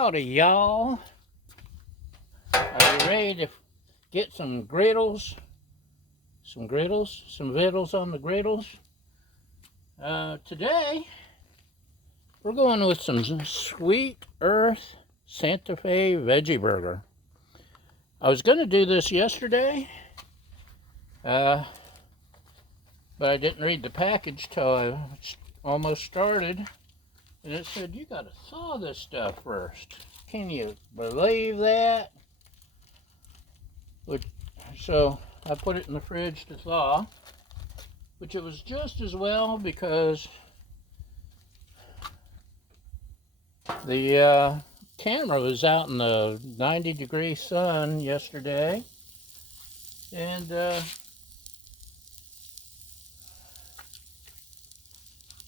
Howdy, y'all. Are you ready to get some griddles? Some vittles on the griddles? Today, we're going with some Sweet Earth Santa Fe Veggie Burger. I was going to do this yesterday, but I didn't read the package till I almost started. And it said, you got to thaw this stuff first. Can you believe that? So I put it in the fridge to thaw, which it was just as well because the camera was out in the 90-degree sun yesterday, and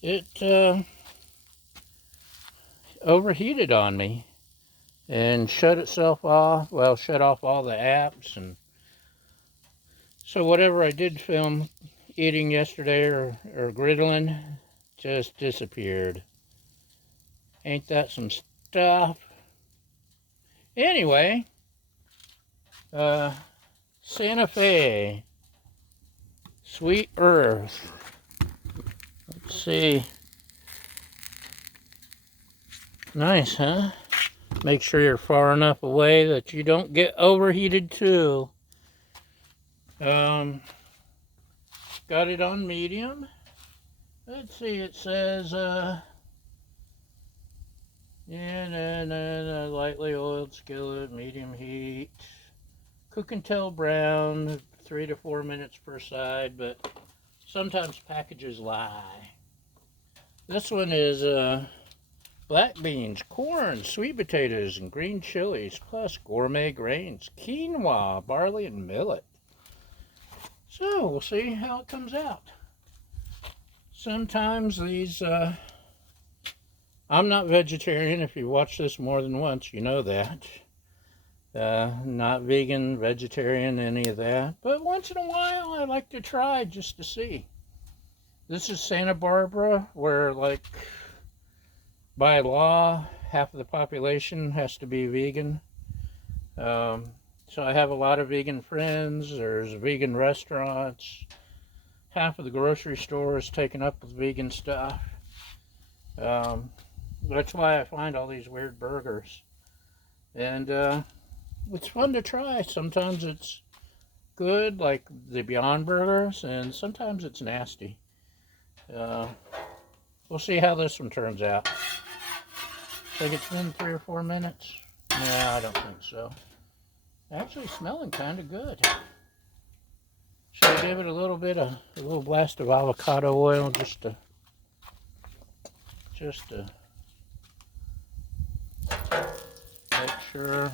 it overheated on me and shut itself off. Well, shut off all the apps, and so whatever I did film eating yesterday or griddling just disappeared. Ain't that some stuff? Anyway, Santa Fe Sweet Earth. Let's see. Nice, huh? Make sure you're far enough away that you don't get overheated too. Got it on medium. Let's see, it says, lightly oiled skillet, medium heat. Cook until brown, 3 to 4 minutes per side, but sometimes packages lie. This one is, black beans, corn, sweet potatoes, and green chilies, plus gourmet grains, quinoa, barley, and millet. So, we'll see how it comes out. Sometimes these, I'm not vegetarian. If you watch this more than once, you know that. Not vegan, vegetarian, any of that. But once in a while, I like to try just to see. This is Santa Barbara, where, like, by law, half of the population has to be vegan. So I have a lot of vegan friends. There's vegan restaurants. Half of the grocery store is taken up with vegan stuff. That's why I find all these weird burgers. And it's fun to try. Sometimes it's good, like the Beyond Burgers, and sometimes it's nasty. We'll see how this one turns out. Think it's been 3 or 4 minutes? No, I don't think so. Actually smelling kind of good. Should I give it a little blast of avocado oil just to make sure.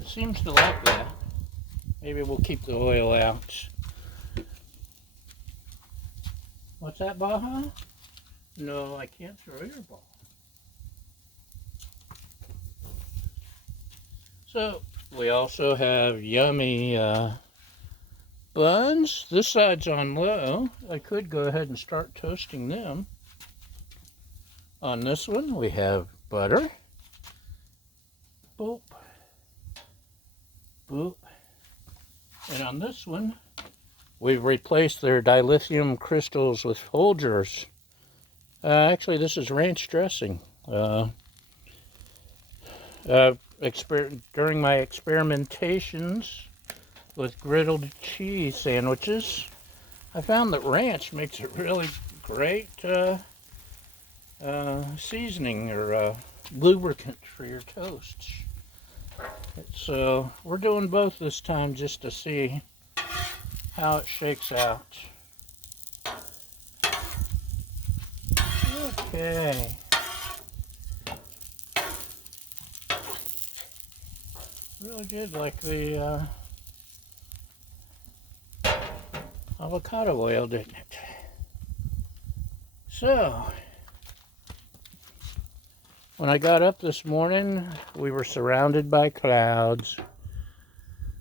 It seems to like that. Maybe we'll keep the oil out. What's that, Baja? No, I can't throw your ball. So, we also have yummy buns. This side's on low. I could go ahead and start toasting them. On this one, we have butter. Boop. Boop. And on this one, we've replaced their dilithium crystals with Folgers. Actually, this is ranch dressing. During my experimentations with griddled cheese sandwiches, I found that ranch makes a really great seasoning or lubricant for your toasts. So we're doing both this time just to see how it shakes out. Okay. Really did like the avocado oil, didn't it? So, when I got up this morning, we were surrounded by clouds.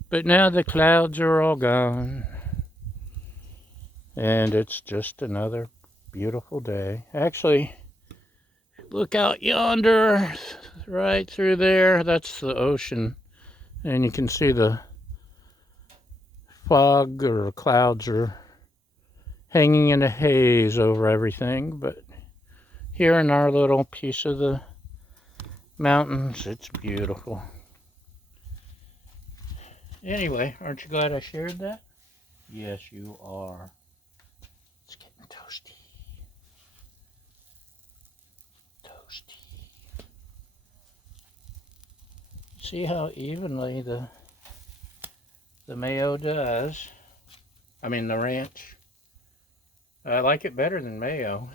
But now the clouds are all gone. And it's just another beautiful day. Actually, look out yonder, right through there. That's the ocean. And you can see the fog or clouds are hanging in a haze over everything. But here in our little piece of the mountains, it's beautiful. Anyway, aren't you glad I shared that? Yes, you are. It's getting toasty. Toasty. See how evenly the mayo does. I mean the ranch. I like it better than mayo.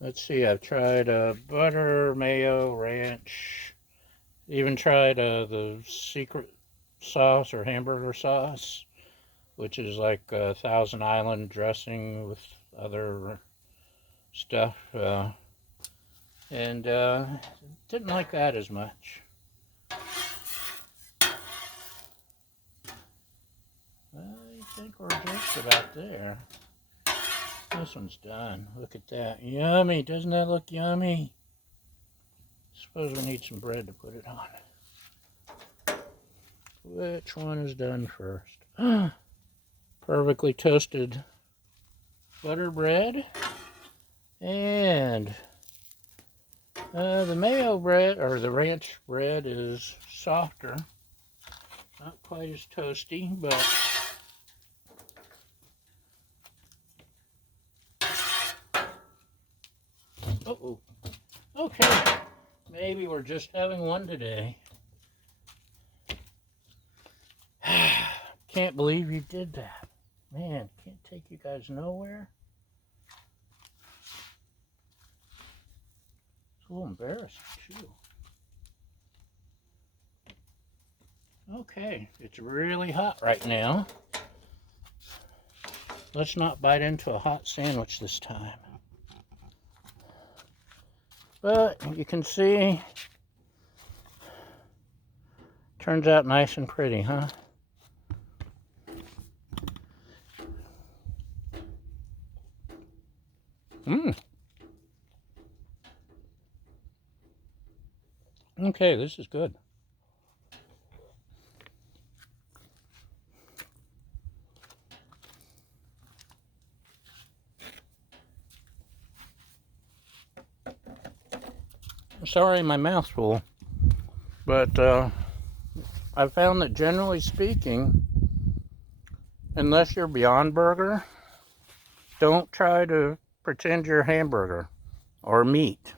Let's see, I've tried butter, mayo, ranch. Even tried the secret sauce or hamburger sauce, which is like Thousand Island dressing with other stuff. And didn't like that as much. I think we're just about there. This one's done. Look at that. Yummy. Doesn't that look yummy? Suppose we need some bread to put it on. Which one is done first? Perfectly toasted butter bread. And the mayo bread, or the ranch bread, is softer. Not quite as toasty, but uh-oh. Okay. Maybe we're just having one today. Can't believe you did that. Man, can't take you guys nowhere. It's a little embarrassing, too. Okay, it's really hot right now. Let's not bite into a hot sandwich this time. But you can see, turns out nice and pretty, huh? Okay, this is good. Sorry, my mouth's full, but I found that generally speaking, unless you're Beyond Burger, don't try to pretend you're hamburger or meat.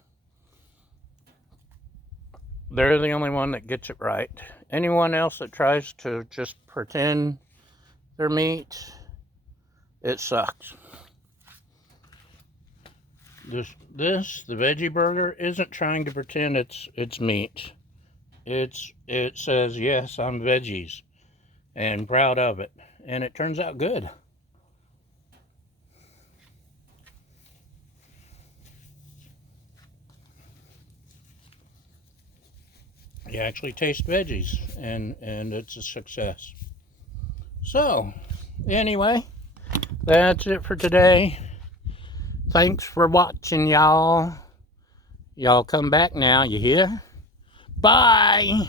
They're the only one that gets it right. Anyone else that tries to just pretend they're meat, it sucks. The veggie burger isn't trying to pretend it's meat. It says, yes, I'm veggies and proud of it. And it turns out good. You actually taste veggies, and it's a success. So, anyway, that's it for today. Thanks for watching, y'all. Y'all come back now, you hear? Bye!